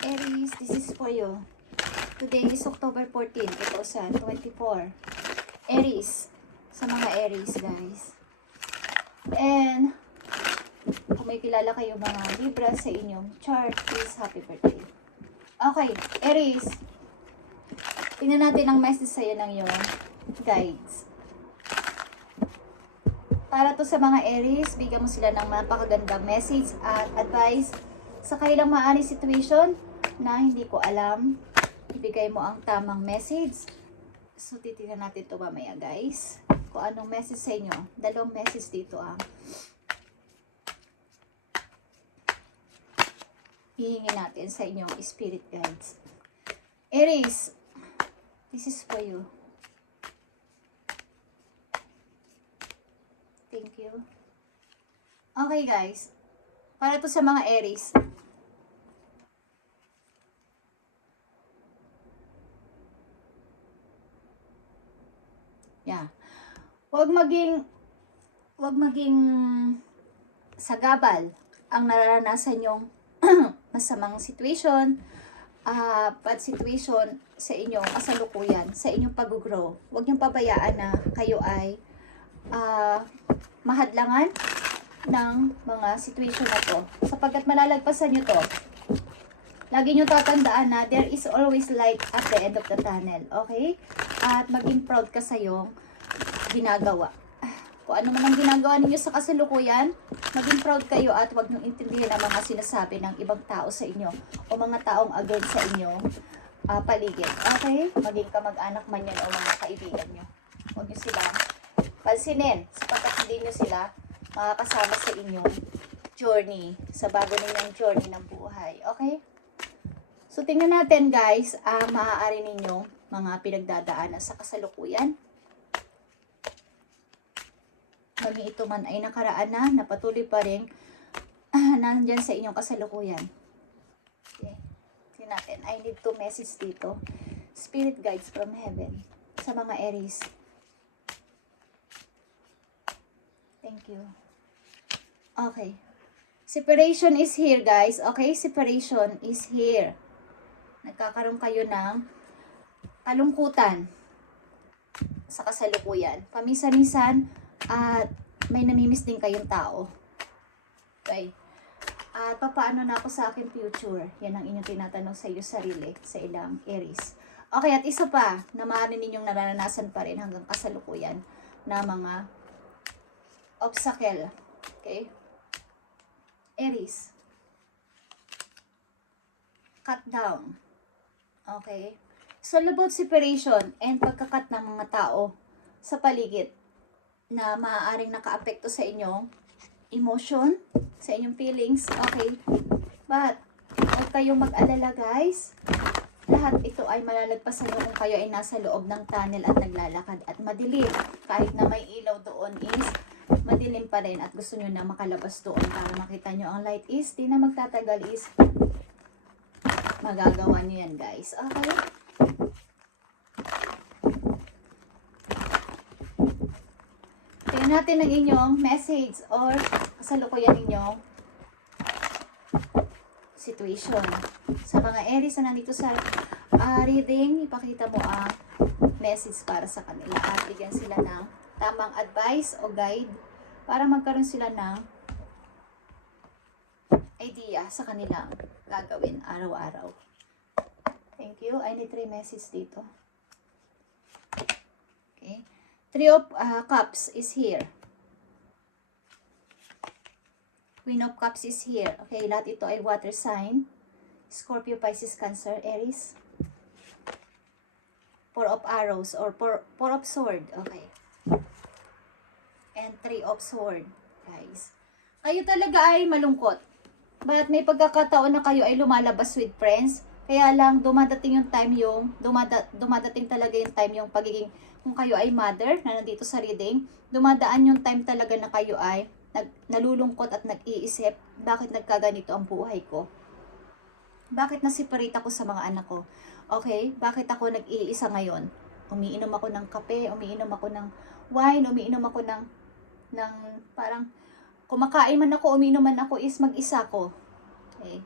Aries, this is for you. Today is October 14, 2024. Aries. Sa mga Aries, guys. And, kung may kilala kayo mga Libra sa inyong chart, please happy birthday. Okay, Aries. Tingnan natin ang message sa'yo ng iyong guides. Para to sa mga Aries, bigyan mo sila ng napakagandang message at advice sa kailang maaari situation na hindi ko alam. Ibigay mo ang tamang message. So, titignan natin ito mamaya, guys. Kung anong message sa inyo. Dalawang message dito, hihingi natin sa inyong spirit guides. Aries, this is for you. Thank you. Okay, guys. Para to sa mga Aries. Yeah. Huwag maging sagabal ang nararanasan yung masamang situation, bad situation sa inyong kasalukuyan, sa inyong pag-grow. Huwag niyong pabayaan na kayo ay mahadlangan ng mga situation na to. Sapagkat malalagpasan nyo to. Lagi nyo tatandaan na there is always light at the end of the tunnel. Okay? At maging proud ka sa iyong ginagawa. Kung ano man ang ginagawa ninyo sa kasalukuyan, maging proud kayo at huwag nyo intindihin ang mga sinasabi ng ibang tao sa inyo o mga taong against sa inyong paligid. Okay? Maging kamag-anak man yan o mga kaibigan nyo. Huwag nyo sila pansinin sapagkat hindi nyo sila makakasama sa inyong journey, sa bago ninyong journey ng buhay. Okay? So, tingnan natin guys, ang maaari ninyong mga pinagdadaanan sa kasalukuyan. Maging ito man ay nakaraan na patuloy pa rin nandyan sa inyong kasalukuyan. Okay. Tingnan natin. I need to message dito. Spirit guides from heaven sa mga Aries. Thank you. Okay. Separation is here, guys. Okay? Separation is here. Nagkakaroon kayo ng kalungkutan sa kasalukuyan. Paminsan-minsan, at may namimiss din kayong tao. Okay? At papaano na ako sa aking future? Yan ang inyong tinatanong sa iyo sarili, sa ilang Aries. Okay, at isa pa, na maaari ninyong naranasan pa rin hanggang kasalukuyan na mga obstacle. Okay? Aries. Cut down. Okay? So, about separation and pagkakat ng mga tao sa paligid na maaaring nakaapekto sa inyong emotion, sa inyong feelings. Okay? But, huwag kayong mag-alala guys. Lahat ito ay malalagpasan nyo kung kayo ay nasa loob ng tunnel at naglalakad at madilim. Kahit na may ilaw doon is madilim pa rin at gusto nyo na makalabas doon para makita nyo ang light is, di na magtatagal is magagawa nyo yan guys. Okay? Tingnan natin ang inyong message or kasalukuyan ninyong situation. Sa mga Aries na nandito sa reading, ipakita mo ang message para sa kanila at bigyan sila ng tamang advice o guide para magkaroon sila ng idea sa kanilang gagawin araw-araw. Thank you. I need 3 messages dito. Okay. 3 of Cups is here. Queen of Cups is here. Okay, lahat ito ay water sign. Scorpio, Pisces, Cancer, Aries. 4 of Arrows or 4 of Sword. Okay. And 3 of Sword, guys. Kayo talaga ay malungkot. But may pagkakataon na kayo ay lumalabas with friends. Kaya lang dumadating yung time yung dumadating talaga yung time yung pagiging kung kayo ay mother na nandito sa reading, dumadaan yung time talaga na kayo ay nalulungkot at nag-iisip, bakit nagkaganito ang buhay ko? Bakit na-separate ako sa mga anak ko? Okay, bakit ako nag-iisa ngayon? Umiinom ako ng kape, umiinom ako ng wine, umiinom ako ng parang kumakain man ako, umiinom man ako is mag-isa ko. Okay.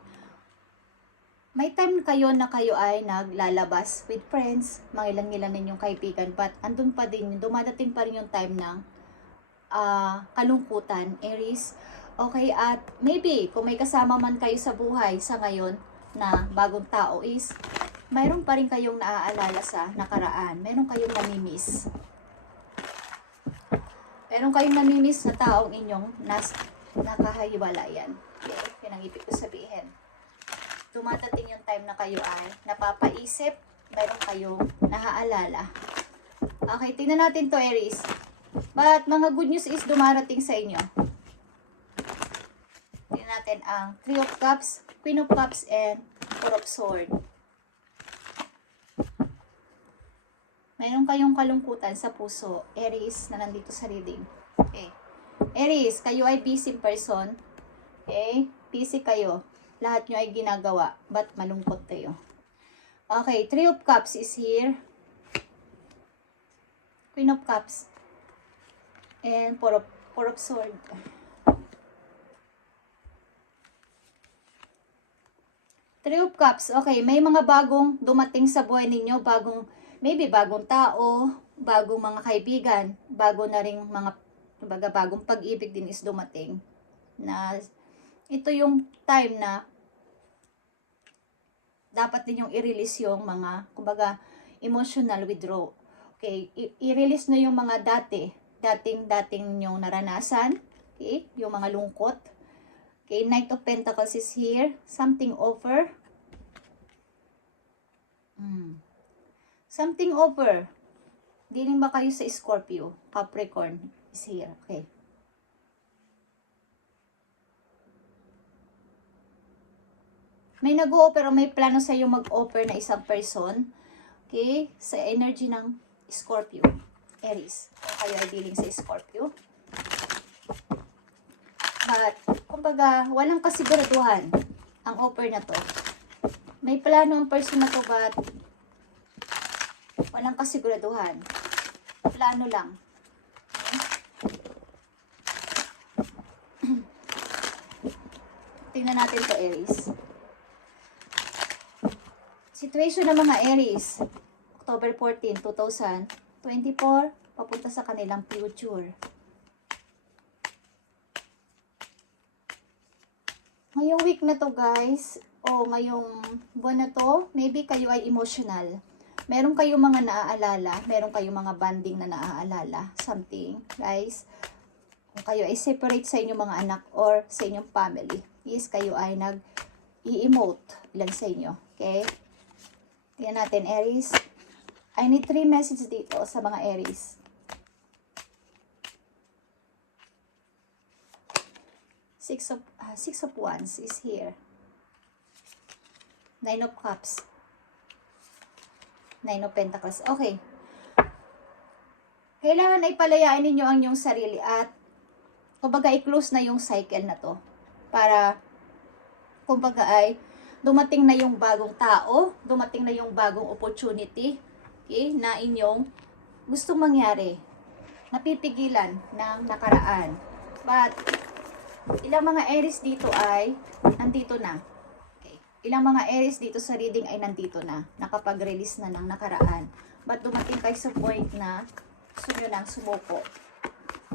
May time kayo na kayo ay naglalabas with friends, mga ilan-ilan ninyong kaibigan, but andun pa din, dumadating pa rin yung time ng kalungkutan, Aries. Okay, at maybe, kung may kasama man kayo sa buhay sa ngayon na bagong tao is, mayroon pa rin kayong naaalala sa nakaraan. Meron kayong namimiss. Meron kayong namimiss na taong inyong nakahiwalayan. Okay, yun ang ibig ko sabihin. Dumadating yung time na kayo ay napapaisip, mayroon kayong naaalala. Okay, tingnan natin to, Aries. But mga good news is dumarating sa inyo. Tingnan natin ang Three of Cups, Queen of Cups, and Four of Swords. Mayroon kayong kalungkutan sa puso, Aries, na nandito sa reading. Okay. Aries, kayo ay busy person. Okay? Busy kayo. Lahat nyo ay ginagawa. But malungkot kayo. Okay, Three of Cups is here. Queen of Cups. And Four of Swords. Three of Cups. Okay, may mga bagong dumating sa buhay ninyo. Maybe bagong tao, bagong mga kaibigan, bago na rin bagong pag-ibig din is dumating. Na ito yung time na dapat ninyong i-release yung mga, emotional withdrawal. Okay, i-release na yung mga dating ninyong naranasan. Okay, yung mga lungkot. Okay, Knight of Pentacles is here. Something over. Something over. Dealing ba kayo sa Scorpio? Capricorn is here. Okay. May nag-o-offer o may plano sa iyo mag-offer na isang person. Okay? Sa energy ng Scorpio. Aries. Kung kayo ay dealing sa Scorpio. But, kumbaga, walang kasiguraduhan ang offer na to. May plano ang person na to, but walang kasiguraduhan. Plano lang. Tingnan natin to, Aries. Situation ng mga Aries. October 14, 2024. Papunta sa kanilang future. Ngayong week na to, guys, o ngayong buwan na to, maybe kayo ay emotional. Meron kayong mga naaalala, meron kayong mga banding na naaalala, something, guys. Kung kayo ay separate sa inyong mga anak or sa inyong family, is kayo ay nag-i-emote ilan sa inyo, okay? Tingnan natin, Aries. I need 3 messages dito sa mga Aries. Six of Wands is here. 9 of Cups. 9 of Pentacles. Okay. Kailangan ay palayain ninyo ang inyong sarili at kumbaga i-close na yung cycle na to. Para kumbaga ay dumating na yung bagong tao, dumating na yung bagong opportunity, okay, na inyong gustong mangyari. Napipigilan ng nakaraan. But ilang mga Aries dito ay nandito na. Okay. Ilang mga Aries dito sa reading ay nandito na. Nakapag-release na ng nakaraan. But dumating kayo sa point na gusto nyo nang sumuko.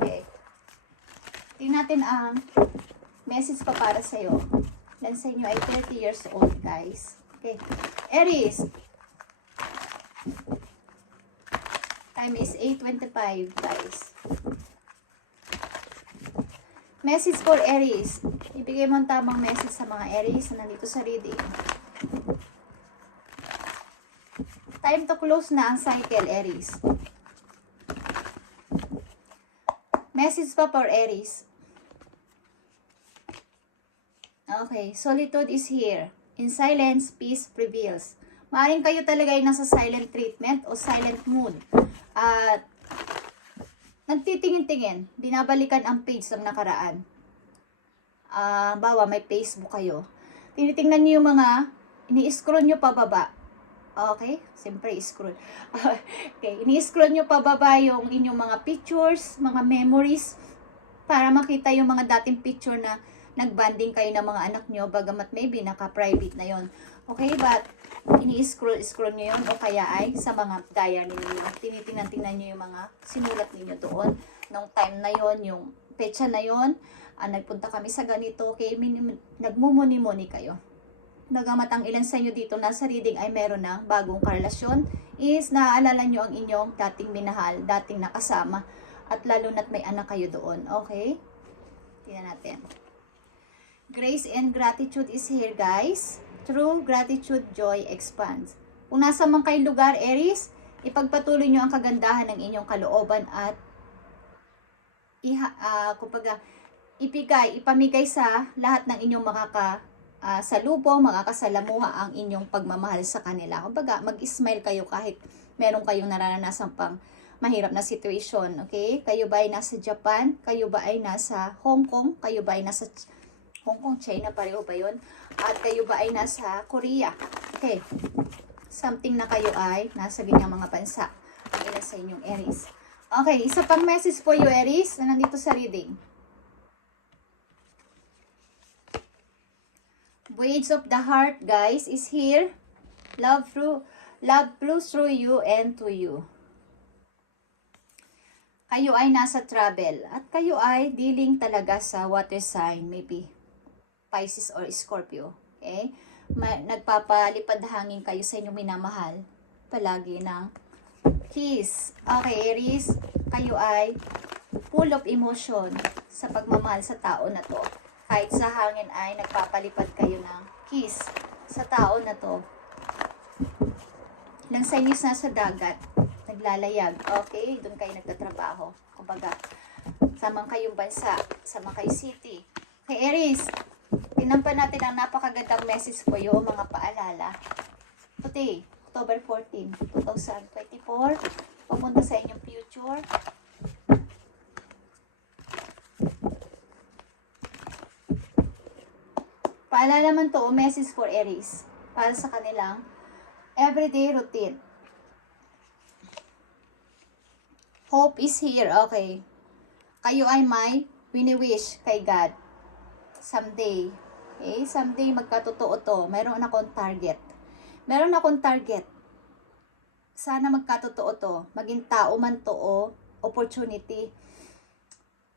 Okay. Tingnan natin ang message pa para sa'yo. Yan sa inyo ay 30 years old, guys. Okay. Aries. Time is 8:25, guys. Message for Aries. Ibigay mo ang tamang message sa mga Aries na nandito sa reading. Time to close na ang cycle, Aries. Message pa for Aries. Okay, solitude is here. In silence, peace prevails. Maaaring kayo talaga ay nasa silent treatment o silent mood. At nagtitingin-tingin, binabalikan ang page ng nakaraan. Bawa may Facebook kayo. Tinitingnan niyo yung mga, ini-scroll nyo pababa. Okay? Siyempre, scroll. Okay, ini-scroll nyo pababa yung inyong mga pictures, mga memories, para makita yung mga dating picture na nagbanding kayo ng mga anak nyo, bagamat maybe naka-private na yon. Okay, but ini-scroll nyo yun o kaya ay sa mga diary ninyo. Tinitingnan nyo yung mga sinulat ninyo doon. Nung time na yon, yung petsa na yon, nagpunta kami sa ganito, okay, nagmumuni-muni kayo. Bagamat ang ilan sa inyo dito nasa reading ay meron ng bagong karelasyon, is naaalala nyo ang inyong dating minahal, dating nakasama, at lalo na't may anak kayo doon. Okay? Tingnan natin. Grace and gratitude is here, guys. True gratitude, joy expands. Kung nasa man kayong lugar, Aries, ipagpatuloy nyo ang kagandahan ng inyong kalooban at ipamigay sa lahat ng inyong salubong, makakasalamuha ang inyong pagmamahal sa kanila. Kumbaga, mag-smile kayo kahit meron kayong nararanasan pang mahirap na situation, okay? Kayo ba ay nasa Japan? Kayo ba ay nasa Hong Kong? Kayo ba ay nasa Hong Kong, China, pareho ba yun? At kayo ba ay nasa Korea? Okay. Something na kayo ay nasa ganyang mga bansa. Ang ilan sa inyong Aries. Okay, isa pang message po you, Aries, na nandito sa reading. Waves of the heart, guys, is here. Love flows through you and to you. Kayo ay nasa travel at kayo ay dealing talaga sa water sign, maybe Pisces or Scorpio. Okay? Nagpapalipad hangin kayo sa inyong minamahal. Palagi ng kiss. Okay, Aries, kayo ay full of emotion sa pagmamahal sa tao na to. Kahit sa hangin ay nagpapalipad kayo ng kiss sa tao na to. Ilang sa inyo nasa dagat, naglalayag. Okay, doon kayo nagtatrabaho. Kumbaga, samang kayong bansa, samang kayo city. Hey Aries, tingnan pa natin ang napakagandang message po yung mga paalala. Today, October 14, 2024, pumunta sa inyong future. Paalala naman to, message for Aries, para sa kanilang everyday routine. Hope is here, okay. Kayo ay may wini-wish kay God. Someday, okay, someday magkatotoo to. Meron akong target. Sana magkatotoo to. Maging tao man to o opportunity.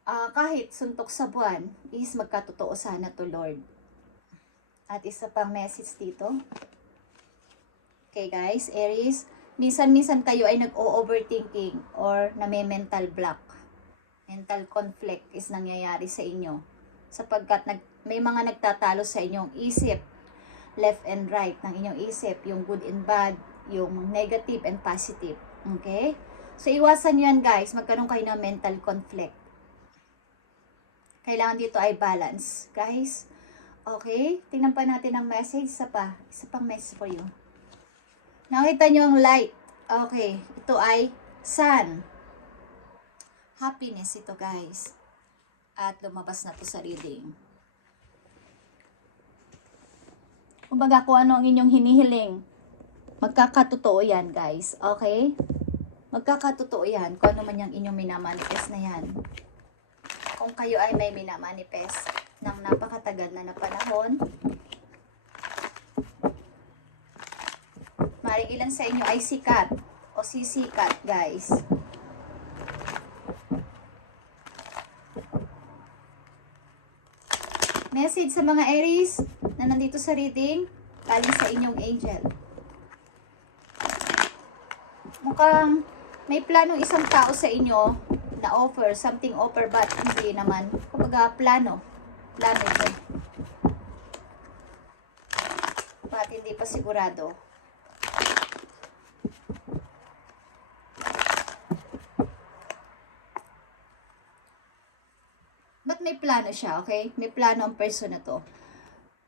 Kahit suntok sa buwan, is magkatotoo sana to, Lord. At isa pang message dito. Okay guys, Aries, minsan kayo ay nag-o-overthinking or name-mental block. Mental conflict is nangyayari sa inyo. Sapagkat may mga nagtatalo sa inyong isip. Left and right ng inyong isip. Yung good and bad, yung negative and positive. Okay? So, iwasan nyo yan guys. Magkaroon kayo ng mental conflict. Kailangan dito ay balance. Guys, okay? Tingnan pa natin ang message. Isa pang message for you. Nakita nyo ang light. Okay. Ito ay sun. Happiness ito guys. At lumabas na to sa reading. Kumbaga kung ano ang inyong hinihiling, magkakatotoo yan guys. Okay? Magkakatotoo yan kung ano man yung inyong minamanifest na yan. Kung kayo ay may minamanifest ng napakatagal na panahon, maring ilan sa inyo ay sikat o sisikat guys. Message sa mga Aries na nandito sa reading, galing sa inyong angel. Mukhang may planong isang tao sa inyo na offer, something offer but hindi naman. Kumbaga plano ito. But hindi pa sigurado. But may plano siya, okay? May plano ang person na to.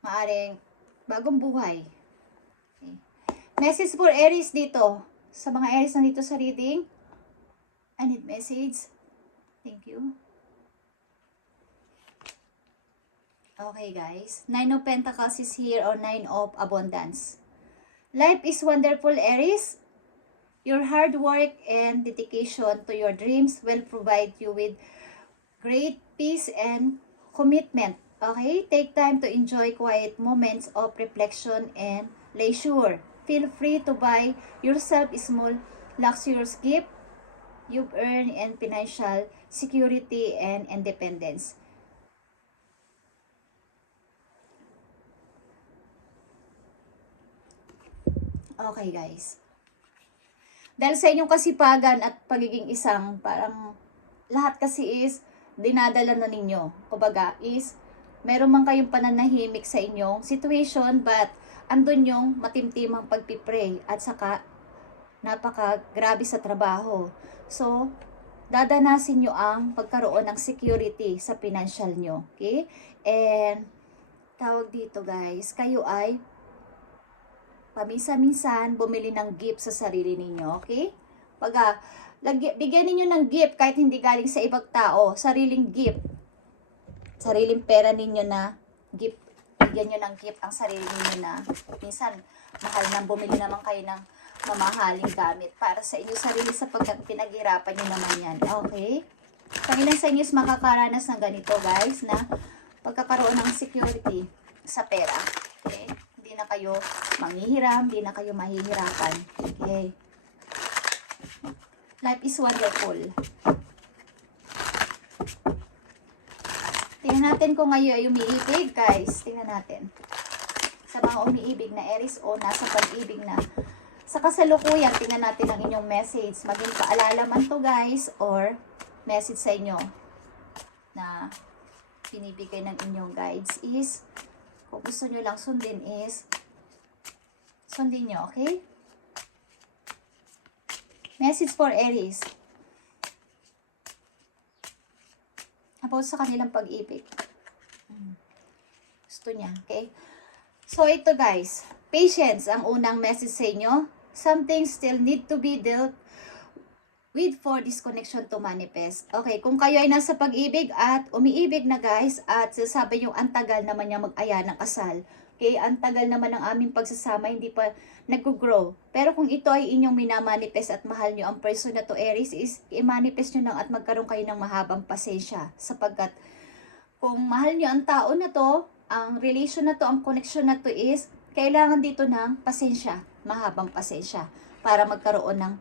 Maaring bagong buhay. Okay. Message for Aries dito. Sa mga Aries na dito sa reading, I need message. Thank you. Okay guys. 9 of Pentacles is here or 9 of Abundance. Life is wonderful, Aries. Your hard work and dedication to your dreams will provide you with great peace and commitment. Okay? Take time to enjoy quiet moments of reflection and leisure. Feel free to buy yourself small luxurious gift you've earned and financial security and independence. Okay guys. Dahil sa inyong kasipagan at pagiging isang parang lahat kasi is dinadala na ninyo. Kumbaga is meron man kayong pananahimik sa inyong situation but andun yung matimtimang pagpipray at saka napaka grabe sa trabaho. So, dadanasin nyo ang pagkaroon ng security sa financial nyo. Okay? And tawag dito guys, kayo ay paminsan-minsan bumili ng gift sa sarili ninyo, okay? Bigyan ninyo ng gift kahit hindi galing sa ibang tao, sariling gift. Sariling pera ninyo na gift. Bigyan nyo ng gift ang sarili ninyo na minsan mahal nang bumili naman kayo ng mamahaling gamit para sa inyo sarili sapagkat pinaghirapan nyo naman yan, okay? Kanina sa inyo is makakaranas ng ganito guys na pagkakaroon ng security sa pera, okay? Hindi na kayo manghihiram, hindi na kayo mahihirapan. Okay. Life is wonderful. Tingnan natin kung ngayon ay umiibig, guys. Tingnan natin. Sa mga umiibig na Aries o nasa pag-ibig na. Sa kasalukuyan, tingnan natin ang inyong message. Maging paalala man to, guys, or message sa inyo na binibigay ng inyong guides is kung gusto nyo lang sundin is sundin nyo, okay? Message for Aries. About sa kanilang pag-ibig. Gusto niya, okay? So, ito guys. Patience ang unang message sa inyo. Something still need to be dealt with for this connection to manifest. Okay, kung kayo ay nasa pag-ibig at umiibig na guys at sasabi yung antagal naman niya mag-aya ng kasal. Okay, antagal naman ng aming pagsasama, hindi pa nag-grow. Pero kung ito ay inyong minamanifest at mahal nyo ang person na to Aries is i-manifest nyo lang at magkaroon kayo ng mahabang pasensya. Sapagkat kung mahal nyo ang tao na to, ang relation na to, ang connection na to is kailangan dito ng pasensya, mahabang pasensya para magkaroon ng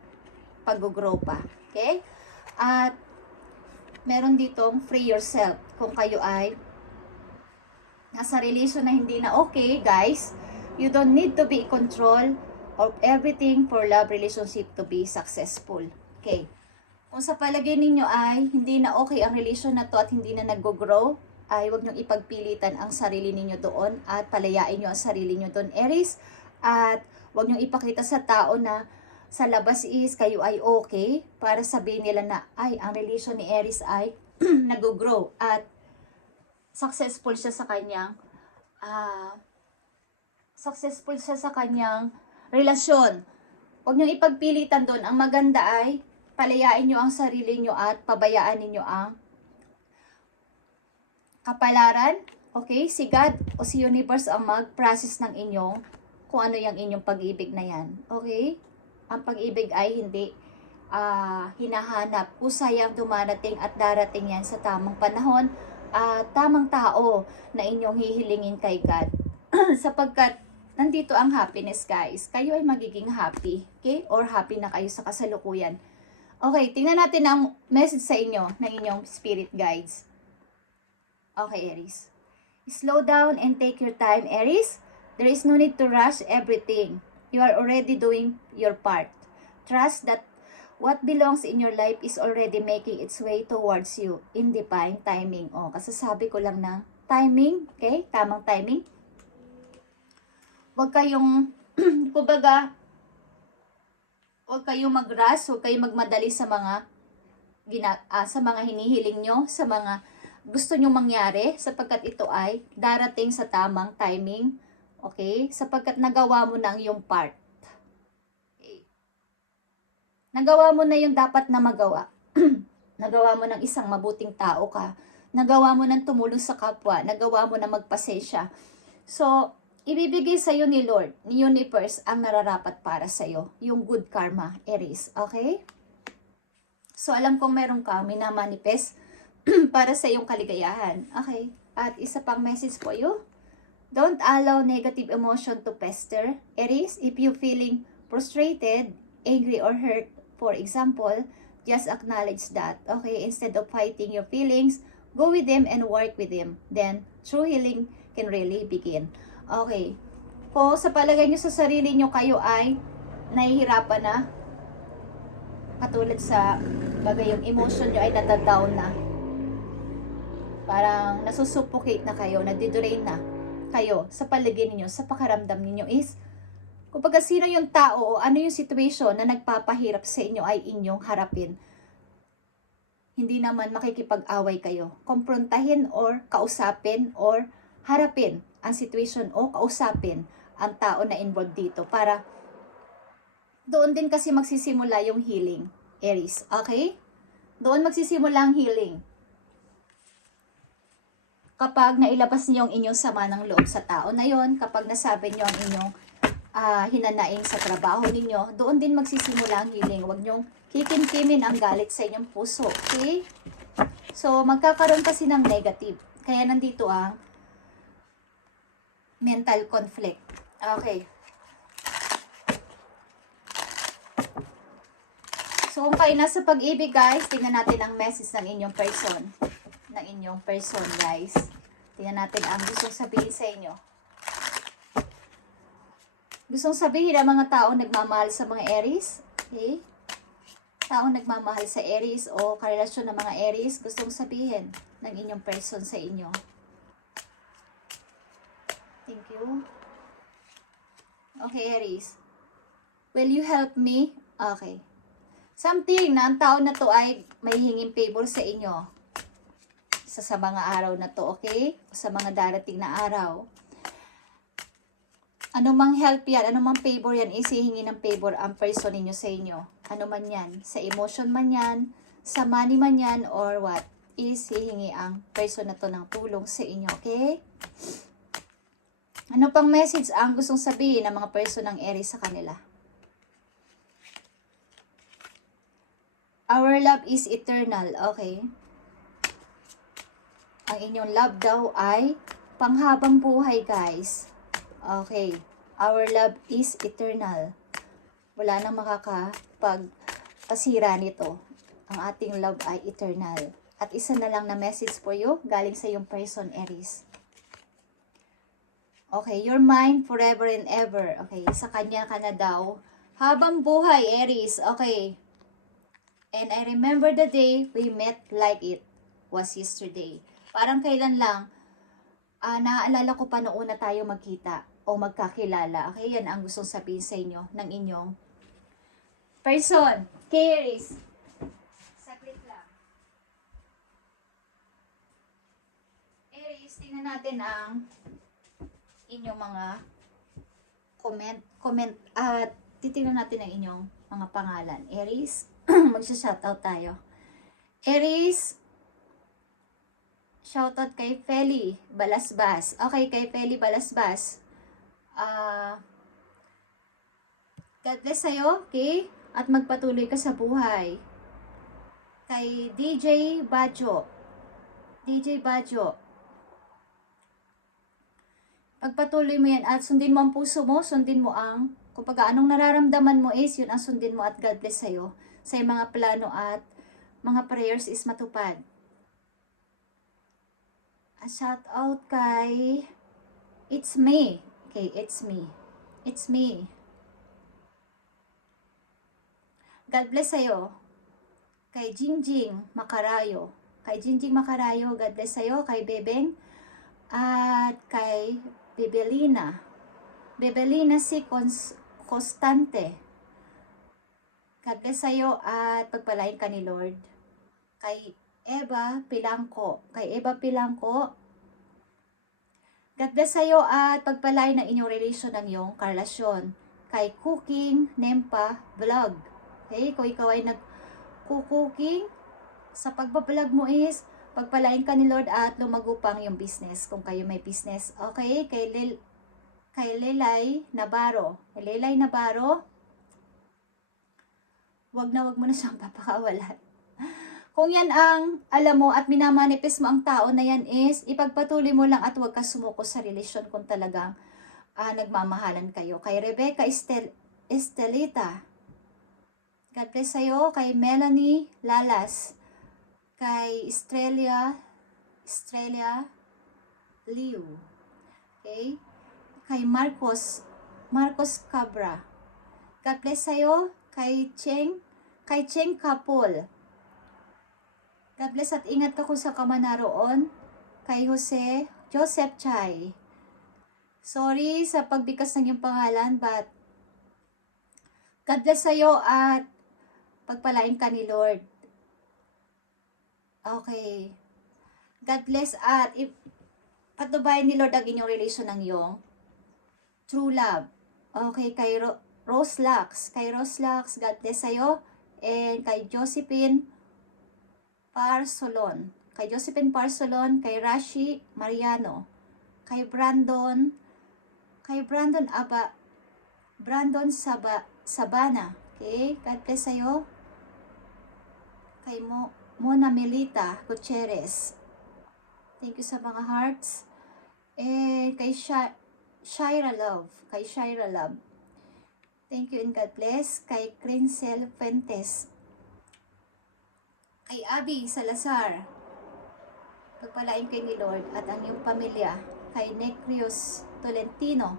pag-grow pa. Okay? At meron ditong free yourself. Kung kayo ay nasa relation na hindi na okay, guys, you don't need to be in control of everything for love relationship to be successful. Okay? Kung sa palagay ninyo ay hindi na okay ang relation na to at hindi na nag-grow, ay huwag niyong ipagpilitan ang sarili ninyo doon at palayain niyo ang sarili niyo doon, Aries. At huwag niyong ipakita sa tao na sa labas is kayo ay okay para sabihin nila na ay ang relation ni Aries ay nag-grow at successful siya sa kanyang relasyon. Huwag niyong ipagpilitan doon. Ang maganda ay palayain niyo ang sarili niyo at pabayaan niyo ang kapalaran. Okay, si God o si Universe ang mag-process ng inyong kung ano yung inyong pag-ibig na yan. Okay? Ang pag-ibig ay hindi hinahanap. Kusayang dumarating at darating yan sa tamang panahon at tamang tao na inyong hihilingin kay God. Sapagkat nandito ang happiness, guys. Kayo ay magiging happy. Okay? Or happy na kayo sa kasalukuyan. Okay, tingnan natin ang message sa inyo ng inyong spirit guides. Okay, Aries. Slow down and take your time, Aries. There is no need to rush everything. You are already doing your part. Trust that what belongs in your life is already making its way towards you in divine timing. O, kasasabi ko lang na timing, okay? Tamang timing. Huwag kayong, kumbaga, huwag kayong mag-rush, huwag kayong magmadali sa mga hinihiling nyo, sa mga gusto nyo mangyari, sapagkat ito ay darating sa tamang timing. Okay? Sapagkat nagawa mo na ang iyong part. Okay. Nagawa mo na yung dapat na magawa. Nagawa mo ng isang mabuting tao ka. Nagawa mo ng tumulong sa kapwa. Nagawa mo na magpasensya. So, ibibigay sa iyo ni Lord, ni Universe, ang nararapat para sa iyo. Yung good karma, Aries. Okay? So, alam kong meron ka, minamanifest para sa iyong kaligayahan. Okay? At isa pang message po you. Don't allow negative emotion to pester. Aries, if you feeling frustrated, angry, or hurt, for example, just acknowledge that. Okay, instead of fighting your feelings, go with them and work with them. Then, true healing can really begin. Okay. Kung sa palagay nyo sa sarili nyo kayo ay nahihirapan na, katulad sa bagay yung emotion nyo ay natadown na, parang nasusuffocate na kayo, nadidrain na kayo sa paligid ninyo, sa pakaramdam ninyo is, kumbaga sino yung tao o ano yung situation na nagpapahirap sa inyo ay inyong harapin. Hindi naman makikipag-away kayo. Komprontahin or kausapin or harapin ang situation o kausapin ang tao na involved dito para doon din kasi magsisimula yung healing, Aries. Okay? Doon magsisimula ang healing. Kapag nailabas niyo ang inyong sama ng loob sa tao na yon, kapag nasabi niyo ang inyong hinanaing sa trabaho ninyo, doon din magsisimula ang healing. Huwag niyong kikimkimin ang galit sa inyong puso. Okay? So, magkakaroon kasi ng negative. Kaya nandito ang mental conflict. Okay. So, kung kayo nasa pag-ibig, guys, tingnan natin ang message ng inyong person. Guys. Tingnan natin ang gustong sabihin sa inyo. Gustong sabihin ang mga taong nagmamahal sa mga Aries. Okay? Taong nagmamahal sa Aries o karelasyon ng mga Aries, gustong sabihin ng inyong person sa inyo. Thank you. Okay, Aries. Will you help me? Okay. Something na ang tao na to ay may hinging favor sa inyo. Sa mga araw na to, okay? Sa mga darating na araw. Ano mang help yan, ano mang favor yan, isihingi ng favor ang person ninyo sa inyo. Ano man yan, sa emotion man yan, sa money man yan, or what, isihingi ang person na to ng tulong sa inyo, okay? Ano pang message ang gustong sabihin ng mga person ng Aries sa kanila? Our love is eternal, okay? Ang inyong love daw ay panghabang buhay, guys. Okay. Our love is eternal. Wala nang makakapagpasira nito. Ang ating love ay eternal. At isa na lang na message for you, galing sa iyong person, Aries. Okay, you're mine forever and ever. Okay, sa kanya ka na daw. Habang buhay, Aries. Okay. And I remember the day we met like it was yesterday. Parang kailan lang, naaalala ko pa noon na tayo magkita o magkakilala. Okay, yan ang gustong sabihin sa inyo ng inyong person. Okay, Aries. Saglit lang. Aries, tingnan natin ang inyong mga comment at titingnan natin ang inyong mga pangalan. Aries, magsa-shoutout tayo. Aries, shoutout kay Feli Balasbas. Okay, kay Feli Balasbas. God bless sa'yo, okay? At magpatuloy ka sa buhay. Kay DJ Bajo. DJ Bajo. Pagpatuloy mo yan at sundin mo ang puso mo, sundin mo ang, kung anong nararamdaman mo is, yun ang sundin mo at God bless sa'yo. Sa mga plano at mga prayers is matupad. A shout out kay It's Me. Okay, It's Me. It's Me. God bless sa'yo. Kay Jingjing Makarayo. Kay Jingjing Makarayo, God bless sa'yo. Kay Bebeng. At kay Bebelina. Bebelina si Constante. God bless sa'yo at pagpalain ka ni Lord. Kay Eva Pilangco. Kay Eva Pilangco, God bless sa'yo at pagpalain ng inyong relasyon ng iyong karelasyon. Kay Cooking Nempa Vlog. Okay, kung ikaw ay nag-cooking, sa pagbablog mo is, pagpalain ka ni Lord at lumago pang yung business. Kung kayo may business. Okay, kay Lelay Navarro. Kay Lelay Navarro, wag mo na siyang papakawalan. Kung yan ang alam mo at minamanifest mo ang tao na yan is, ipagpatuloy mo lang at huwag ka sumuko sa relasyon kung talagang nagmamahalan kayo. Kay Rebecca Estelita, God bless sa'yo. Kay Melanie Lalas, kay Estrella Liu, okay? Kay Marcos Cabra, God bless sa'yo. Kay Cheng Kapul, God bless at ingat ka kung sa ka man naroon. Kay Joseph Chai, sorry sa pagbigkas ng iyong pangalan, but God bless sa'yo at pagpalain ka ni Lord. Okay. God bless at patubayan ni Lord ang inyong relasyon ng iyong true love. Okay, kay Rose Lux, God bless sa'yo. And kay Josephine Parsolon, kay Rashi Mariano, kay Brandon Sabana, okay, God bless sa'yo. Kay Mona Melita Gutierrez, thank you sa mga hearts. And kay Shaira Love, thank you and God bless. Kay Crincel Fuentes, kay Abby Salazar, pagpalain kay ni Lord at ang iyong pamilya. Kay Necrius Tolentino,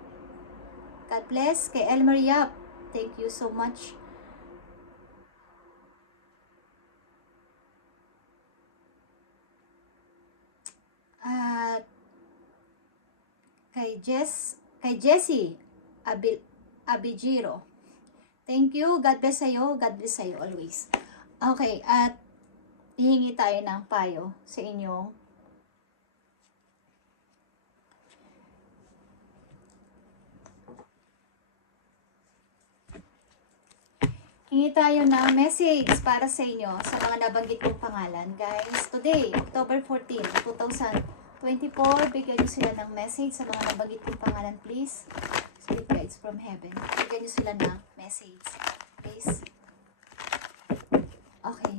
God bless. Kay Elmer Yap, thank you so much. At kay Jessie Abijiro, thank you. God bless sa'yo. Always. Okay, at hihingi tayo ng payo sa inyong hingi tayo ng message para sa inyo sa mga nabanggit kong pangalan. Guys, today, October 14, 2024, bigyan nyo sila ng message sa mga nabanggit kong pangalan, please. Spirit guides from heaven. Bigyan nyo sila ng message, please. Okay.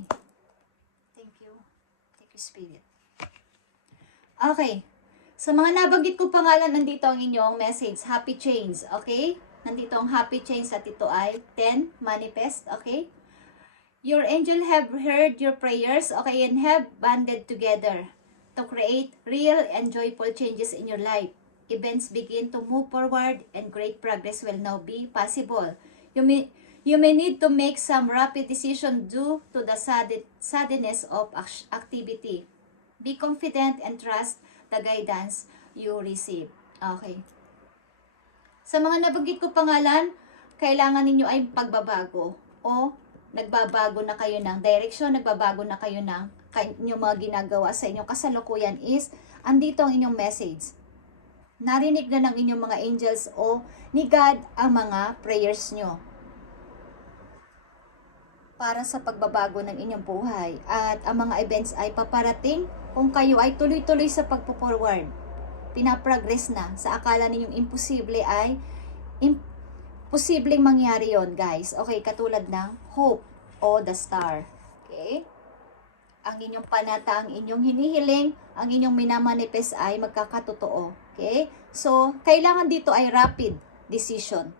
Thank you, Spirit. Okay. Sa mga nabanggit kong pangalan, nandito ang inyong message, happy change, okay? Nandito ang happy change at ito ay 10, manifest, okay? Your angel have heard your prayers, okay, and have banded together to create real and joyful changes in your life. Events begin to move forward and great progress will now be possible. You may need to make some rapid decision due to the suddenness of activity. Be confident and trust the guidance you receive. Okay. Sa mga nabanggit ko pangalan, kailangan ninyo ay pagbabago o nagbabago na kayo ng direction, nagbabago na kayo ng inyong mga ginagawa sa inyong kasalukuyan is, andito ang inyong message. Narinig na ng inyong mga angels o ni God ang mga prayers nyo para sa pagbabago ng inyong buhay. At ang mga events ay paparating kung kayo ay tuloy-tuloy sa pagpo-forward. Pinaprogress na. Sa akala ninyong imposible ay posibleng mangyari yon, guys. Okay, katulad ng hope o the star. Okay? Ang inyong panata, ang inyong hinihiling, ang inyong minamanifest ay magkakatotoo. Okay? So, kailangan dito ay rapid decision.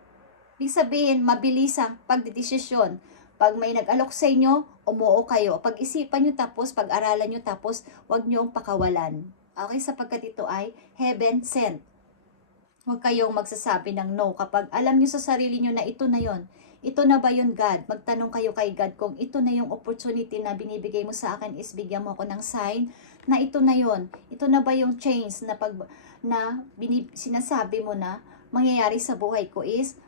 Ibig sabihin, mabilisang pagdedesisyon. Pag may nag-alok sa inyo, umuo kayo. Pag-isipan nyo tapos, pag-aralan nyo tapos, huwag nyong pakawalan. Okay, sapagkat ito ay heaven sent. Huwag kayong magsasabi ng no kapag alam nyo sa sarili nyo na ito na yon. Ito na ba yun, God? Magtanong kayo kay God kung ito na yung opportunity na binibigay mo sa akin is bigyan mo ako ng sign na ito na yon. Ito na ba yung change na sinasabi mo na mangyayari sa buhay ko is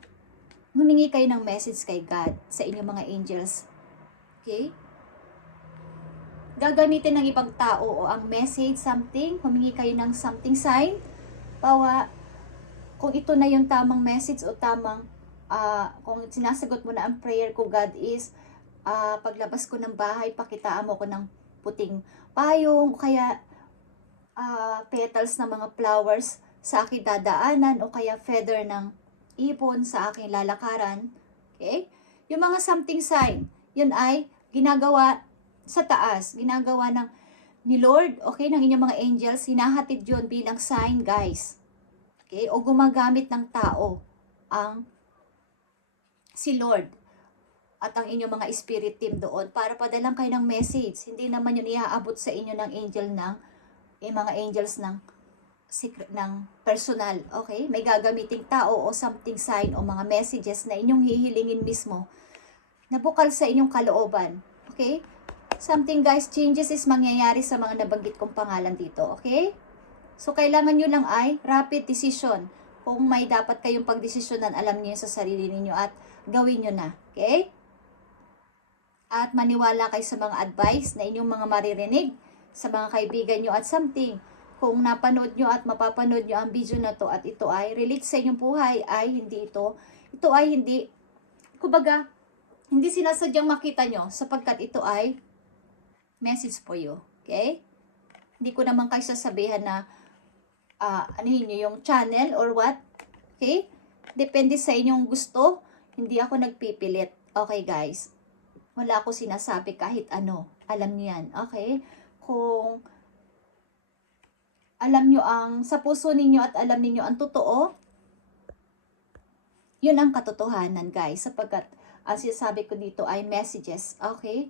humingi kayo ng message kay God sa inyong mga angels. Okay? Gagamitin ng ibang tao o ang message, something, humingi kayo ng something sign, kung ito na yung tamang message o tamang, kung sinasagot mo na ang prayer ko, God, is, paglabas ko ng bahay, pakitaan mo ko ng puting payong, kaya petals ng mga flowers sa aking dadaanan, o kaya feather ng ibon sa aking lalakaran. Okay? Yung mga something sign, yun ay ginagawa sa taas, ginagawa ni Lord, okay, ng inyong mga angels, hinahatid yon bilang sign, guys. Okay, o gumagamit ng tao ang si Lord at ang inyong mga spirit team doon para padalang kayo ng message. Hindi naman yun iaabot sa inyo ng mga angels ng secret, ng personal, okay? May gagamiting tao o something sign o mga messages na inyong hihilingin mismo na bukal sa inyong kalooban, okay? Something, guys, changes is mangyayari sa mga nabanggit kong pangalan dito, okay? So, kailangan nyo lang ay rapid decision. Kung may dapat kayong pagdesisyonan, alam niyo sa sarili ninyo at gawin nyo na, okay? At maniwala kayo sa mga advice na inyong mga maririnig sa mga kaibigan nyo at something. Kung napanood nyo at mapapanood nyo ang video na to at ito ay relate sa inyong buhay, ay hindi ito ay hindi, kumbaga, hindi sinasadyang makita nyo sapagkat ito ay message for you. Okay? Hindi ko naman kayo sasabihan na anuhin nyo yung channel or what. Okay? Depende sa inyong gusto. Hindi ako nagpipilit. Okay, guys? Wala ako sinasabi kahit ano. Alam niyo yan. Okay? Kung alam nyo sa puso ninyo at alam niyo ang totoo, yun ang katotohanan, guys. Sapagkat ang sinasabi ko dito ay messages. Okay?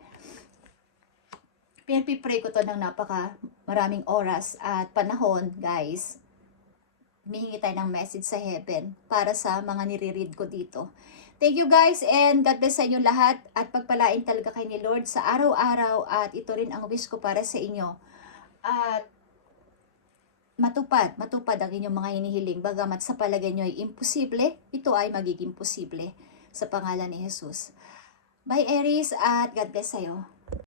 Pinipray ko to ng maraming oras at panahon, guys. Humihingi tayo ng message sa heaven para sa mga nire-read ko dito. Thank you, guys, and God bless sa inyo lahat at pagpalain talaga kay ni Lord sa araw-araw at ito rin ang wish ko para sa inyo. At matupad ang inyong mga hinihiling. Bagamat sa palagay nyo ay imposible, ito ay magiging posible sa pangalan ni Jesus. Bye, Aries, at God bless sa'yo.